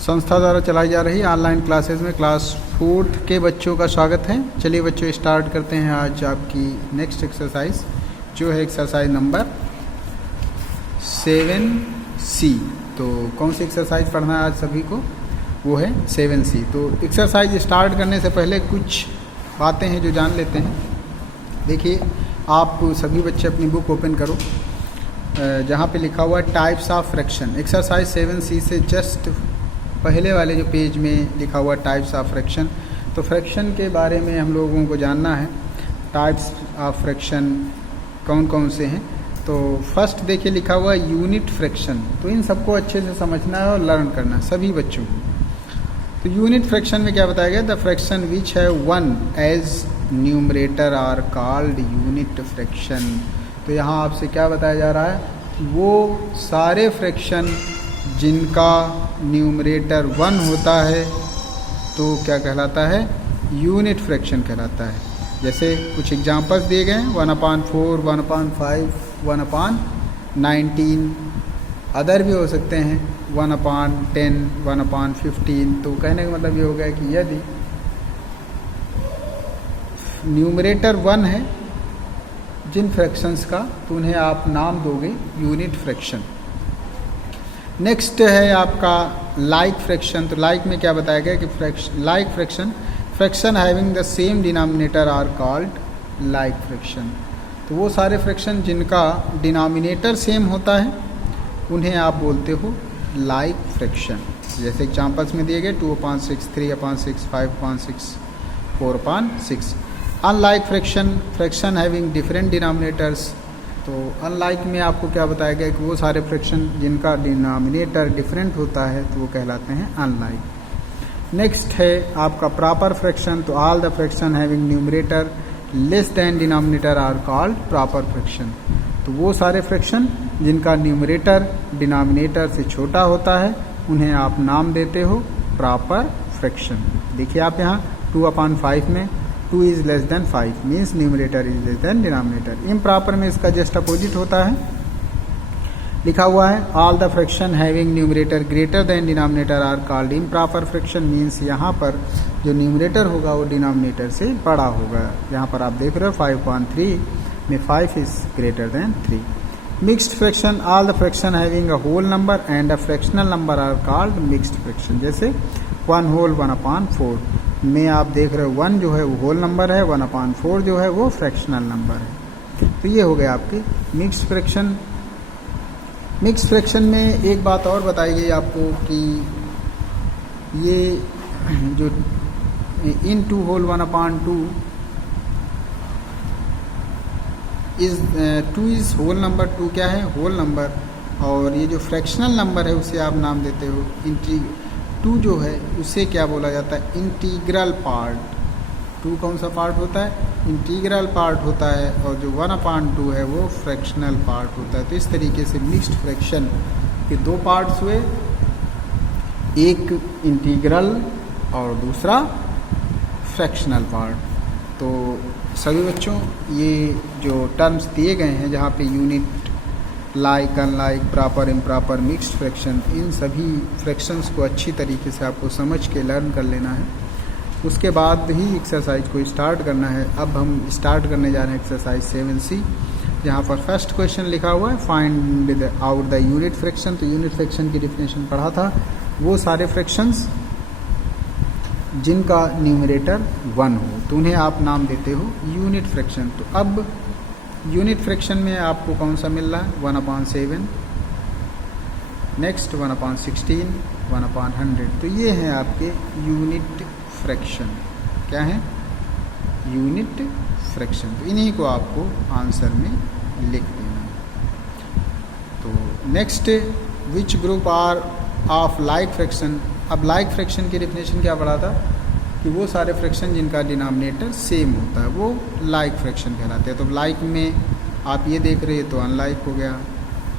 संस्था द्वारा चलाई जा रही ऑनलाइन क्लासेस में क्लास 4th के बच्चों का स्वागत है। चलिए बच्चों स्टार्ट करते हैं आज आपकी नेक्स्ट एक्सरसाइज जो है एक्सरसाइज नंबर 7C। तो कौन सी एक्सरसाइज पढ़ना है आज सभी को, वो है 7C। तो एक्सरसाइज स्टार्ट करने से पहले कुछ बातें हैं जो जान लेते हैं। देखिए आप सभी बच्चे अपनी बुक ओपन करो, जहाँ पे लिखा हुआ है types of fraction. Exercise 7C से जस्ट पहले वाले जो पेज में लिखा हुआ टाइप्स ऑफ फ्रैक्शन। तो फ्रैक्शन के बारे में हम लोगों को जानना है, टाइप्स ऑफ फ्रैक्शन कौन कौन से हैं। तो फर्स्ट देखिए लिखा हुआ है यूनिट फ्रैक्शन। तो इन सबको अच्छे से समझना है और लर्न करना है सभी बच्चों को। तो यूनिट फ्रैक्शन में क्या बताया गया, द फ्रैक्शन विच है 1 as numerator are called unit fraction. तो यहाँ आपसे क्या बताया जा रहा है, वो सारे फ्रैक्शन जिनका न्यूमरेटर 1 होता है तो क्या कहलाता है, यूनिट फ्रैक्शन कहलाता है। जैसे कुछ एग्जांपल्स दिए गए हैं 1/4, 1/5, 1/19, अदर भी हो सकते हैं 1/10, 1/15। तो कहने का मतलब ये हो गया कि यदि न्यूमरेटर 1 है जिन फ्रैक्शंस का, तो उन्हें आप नाम दोगे यूनिट फ्रैक्शन। नेक्स्ट है आपका लाइक फ्रैक्शन। तो लाइक में क्या बताया गया कि like fraction having the same denominator are called like fraction. तो वो सारे फ्रैक्शन जिनका डिनोमिनेटर सेम होता है उन्हें आप बोलते हो लाइक फ्रैक्शन। जैसे एग्जांपल्स में दिए गए 2/6, 3/6, 5/6, 4/6। Unlike fraction having different denominators. तो अनलाइक में आपको क्या बताया गया कि वो सारे फ्रैक्शन जिनका डिनोमिनेटर डिफरेंट होता है तो वो कहलाते हैं अनलाइक। नेक्स्ट है आपका प्रॉपर फ्रैक्शन। तो all the fraction having numerator less than denominator are called proper fraction. तो वो सारे फ्रैक्शन जिनका न्यूमरेटर डिनोमिनेटर से छोटा होता है उन्हें आप नाम देते हो प्रॉपर फ्रैक्शन। देखिए आप यहाँ 2/5 में 2 is less than 5 means numerator is less than denominator. Improper में इसका जस्ट अपोजिट होता है, लिखा हुआ है all the fraction having numerator greater than denominator are called improper fraction. Means यहाँ पर जो न्यूमरेटर होगा वो डिनोमिनेटर से बड़ा होगा। यहाँ पर आप देख रहे हो 5/3 में 5 is greater than 3। Mixed fraction, all the fraction having a whole number and a fractional number are called mixed fraction. जैसे 1 होल 1/4 में आप देख रहे हो 1 जो है वो होल नंबर है, 1/4 जो है वो फ्रैक्शनल नंबर है। तो ये हो गया आपके मिक्स्ड फ्रैक्शन। मिक्स्ड फ्रैक्शन में एक बात और बताई गई आपको कि ये जो इन 2 होल 1/2 2 इज होल नंबर। 2 क्या है, होल नंबर। और ये जो फ्रैक्शनल नंबर है उसे आप नाम देते हो 2 जो है उसे क्या बोला जाता है, इंटीग्रल पार्ट। 2 कौन सा पार्ट होता है, इंटीग्रल पार्ट होता है। और जो 1/2 है वो फ्रैक्शनल पार्ट होता है। तो इस तरीके से मिक्स्ड फ्रैक्शन के 2 पार्ट्स हुए, एक इंटीग्रल और दूसरा फ्रैक्शनल पार्ट। तो सभी बच्चों ये जो टर्म्स दिए गए हैं जहाँ पे unit, like, unlike, proper, improper, mixed fraction, इन सभी फ्रैक्शंस को अच्छी तरीके से आपको समझ के लर्न कर लेना है। उसके बाद ही एक्सरसाइज को स्टार्ट करना है। अब हम स्टार्ट करने जा रहे हैं एक्सरसाइज 7C, जहाँ पर फर्स्ट क्वेश्चन लिखा हुआ है find out the unit fraction. तो यूनिट फ्रैक्शन की डिफिनेशन पढ़ा था, वो सारे फ्रैक्शंस जिनका न्यूमरेटर 1 हो तो उन्हें आप नाम देते हो यूनिट फ्रैक्शन। तो अब यूनिट फ्रैक्शन में आपको कौन सा मिल रहा है, 1/7, नेक्स्ट 1/16, 1/100। तो ये हैं आपके यूनिट फ्रैक्शन। क्या है, यूनिट फ्रैक्शन। तो इन्हीं को आपको आंसर में लिख देना है। तो next which group are of like fraction. अब लाइक फ्रैक्शन की डेफिनेशन क्या पढ़ा था कि वो सारे फ्रैक्शन जिनका डिनोमिनेटर सेम होता है वो लाइक फ्रैक्शन कहलाते हैं। तो लाइक में आप ये देख रहे हैं तो अनलाइक हो गया,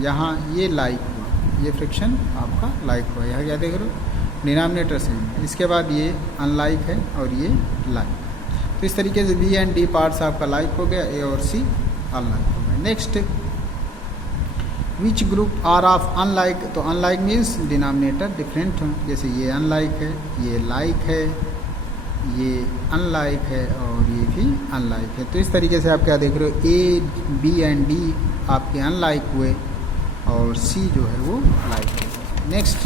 यहाँ ये लाइक हुआ, ये फ्रैक्शन आपका लाइक हुआ। यहाँ क्या देख रहे हो, डिनोमिनेटर सेम है। इसके बाद ये अनलाइक है और ये लाइक। तो इस तरीके से बी एंड डी पार्ट्स आपका लाइक हो गया, ए और सी अनलाइक हो गया। Next which group are of unlike, तो अनलाइक मीन्स डिनोमिनेटर डिफरेंट हो, जैसे ये अनलाइक है, ये लाइक है, ये अनलाइक है और ये भी अनलाइक है। तो इस तरीके से आप क्या देख रहे हो, ए बी एंड डी आपके अनलाइक हुए और सी जो है वो लाइक है। नेक्स्ट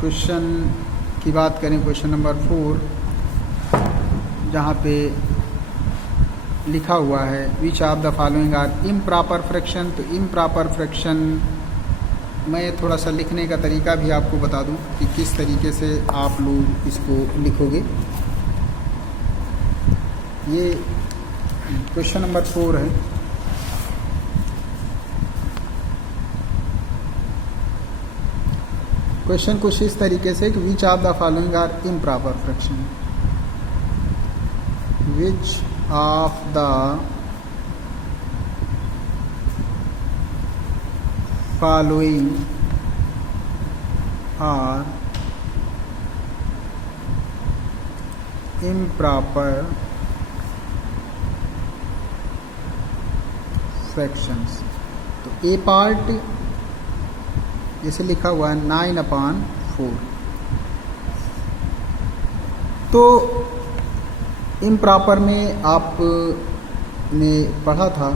क्वेश्चन की बात करें, क्वेश्चन नंबर 4, जहाँ पे लिखा हुआ है which of the following are improper fraction. तो इम्प्रॉपर फ्रैक्शन मैं थोड़ा सा लिखने का तरीका भी आपको बता दूं कि किस तरीके से आप लोग इसको लिखोगे। ये क्वेश्चन नंबर 4 है। क्वेश्चन कुछ इस तरीके से कि which of the following are improper fraction, which of the following are improper fractions। तो ए पार्ट जैसे लिखा हुआ है 9/4, तो इम्प्रॉपर में आपने पढ़ा था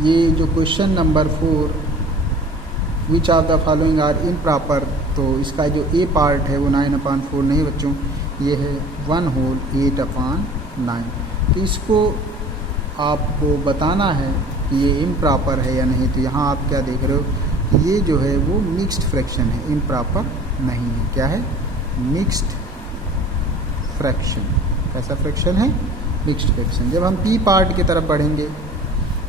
ये जो question number 4 which of the following are improper, तो इसका जो ए पार्ट है वो 9/4 नहीं बच्चों, ये है 1/8/9। तो इसको आपको बताना है कि ये इम्प्रॉपर है या नहीं। तो यहाँ आप क्या देख रहे हो, ये जो है वो मिक्स्ड फ्रैक्शन है, इम्प्रॉपर नहीं है। क्या है? Mixed fraction. कैसा फ्रैक्शन है? Mixed fraction. जब हम पी पार्ट की तरफ बढ़ेंगे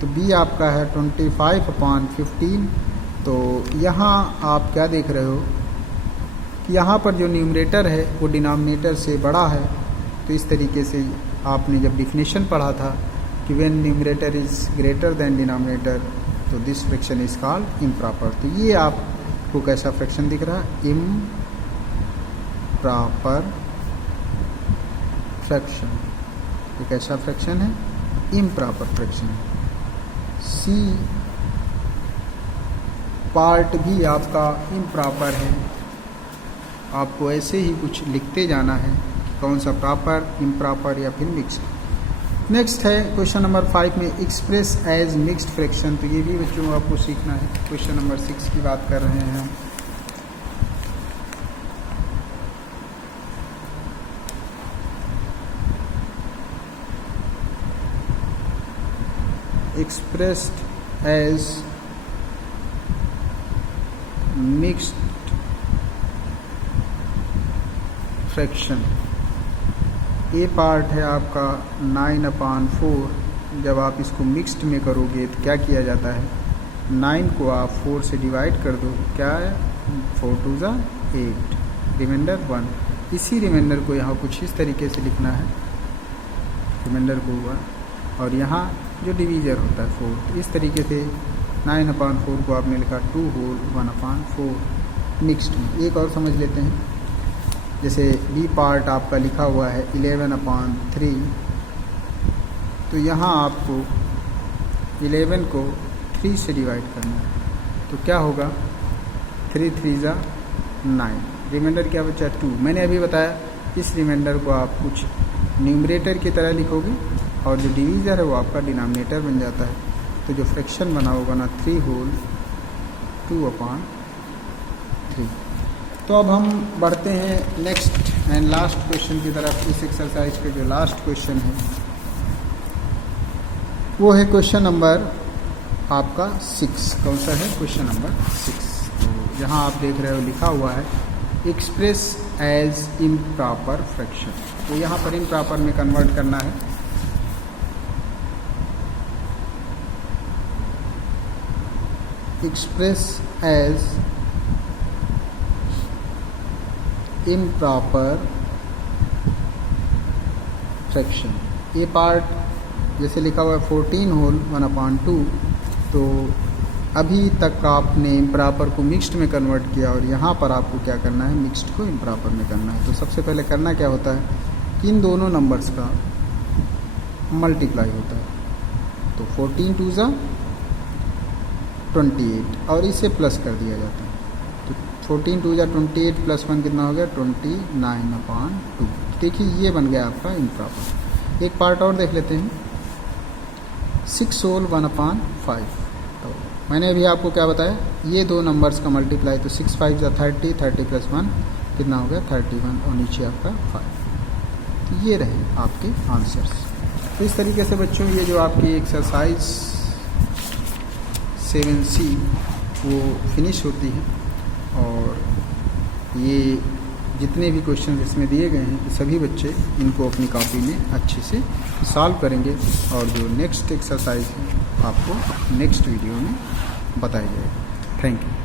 तो बी आपका है 25/15। तो यहाँ आप क्या देख रहे हो कि यहाँ पर जो न्यूमरेटर है वो डिनोमिनेटर से बड़ा है। तो इस तरीके से आपने जब डिफिनेशन पढ़ा था कि when numerator is greater than denominator, तो this fraction is called improper. तो ये आपको कैसा फ्रैक्शन दिख रहा है? Improper fraction. ये कैसा फ्रैक्शन है? Improper fraction. सी पार्ट भी आपका इम्प्रॉपर है। आपको ऐसे ही कुछ लिखते जाना है कि कौन सा प्रॉपर, इम्प्रॉपर या फिर मिक्स्ड। नेक्स्ट है क्वेश्चन नंबर 5 में एक्सप्रेस एज मिक्स्ड फ्रैक्शन। तो ये भी बच्चों को आपको सीखना है। क्वेश्चन नंबर 6 की बात कर रहे हैं हम। expressed as mixed fraction. A part है आपका 9/4। जब आप इसको मिक्स्ड में करोगे तो क्या किया जाता है? 9 को आप 4 से डिवाइड कर दो। क्या है? 4 2 ज़ा 8, रिमाइंडर 1। इसी रिमाइंडर को यहाँ कुछ इस तरीके से लिखना है, रिमाइंडर को हुआ, और यहाँ जो डिवीजर होता है 4। तो इस तरीके से 9/4 को आपने लिखा 2 होल 1/4 मिक्स्ड में। एक और समझ लेते हैं, जैसे बी पार्ट आपका लिखा हुआ है 11/3। तो यहाँ आपको 11 को 3 से डिवाइड करना है। तो क्या होगा? 3 3 ज़ा 9, रिमाइंडर क्या बचा? 2। मैंने अभी बताया इस रिमाइंडर को आप कुछ न्यूमरेटर की तरह लिखोगे और जो डिवीज़र है वो आपका डिनोमिनेटर बन जाता है। तो जो फ्रैक्शन बना होगा ना 3 होल 2/3। तो अब हम बढ़ते हैं नेक्स्ट एंड लास्ट क्वेश्चन की तरफ। इस एक्सरसाइज के जो लास्ट क्वेश्चन है वो है क्वेश्चन नंबर आपका 6। कौन सा है? Question number 6। तो यहाँ आप देख रहे हो लिखा हुआ है एक्सप्रेस एज इम्प्रॉपर फ्रैक्शन। तो यहाँ पर इम्प्रॉपर में कन्वर्ट करना है। Express as improper fraction. ये पार्ट जैसे लिखा हुआ है 14 होल 1/2। तो अभी तक आपने इम्प्रॉपर को मिक्स्ड में कन्वर्ट किया और यहाँ पर आपको क्या करना है? मिक्स्ड को इम्प्रॉपर में करना है। तो सबसे पहले करना क्या होता है कि इन दोनों नंबर्स का मल्टीप्लाई होता है। तो 14 टू ज़ा 28 और इसे प्लस कर दिया जाता है। तो 14 टू ज़ा 28 प्लस 1 कितना हो गया 29/2। देखिए ये बन गया आपका इम्प्रॉपर। एक पार्ट और देख लेते हैं 6 होल 1/5। तो मैंने अभी आपको क्या बताया, ये दो नंबर्स का मल्टीप्लाई, तो 6 5 ज़ा 30, 30 प्लस 1 कितना हो गया 31 और नीचे आपका 5। तो ये रहे आपके आंसर्स। तो इस तरीके से बच्चों ये जो आपकी एक्सरसाइज 7C वो फिनिश होती है, और ये जितने भी क्वेश्चन इसमें दिए गए हैं सभी बच्चे इनको अपनी कॉपी में अच्छे से सॉल्व करेंगे, और जो नेक्स्ट एक्सरसाइज है आपको नेक्स्ट वीडियो में बताई जाएगी। Thank you.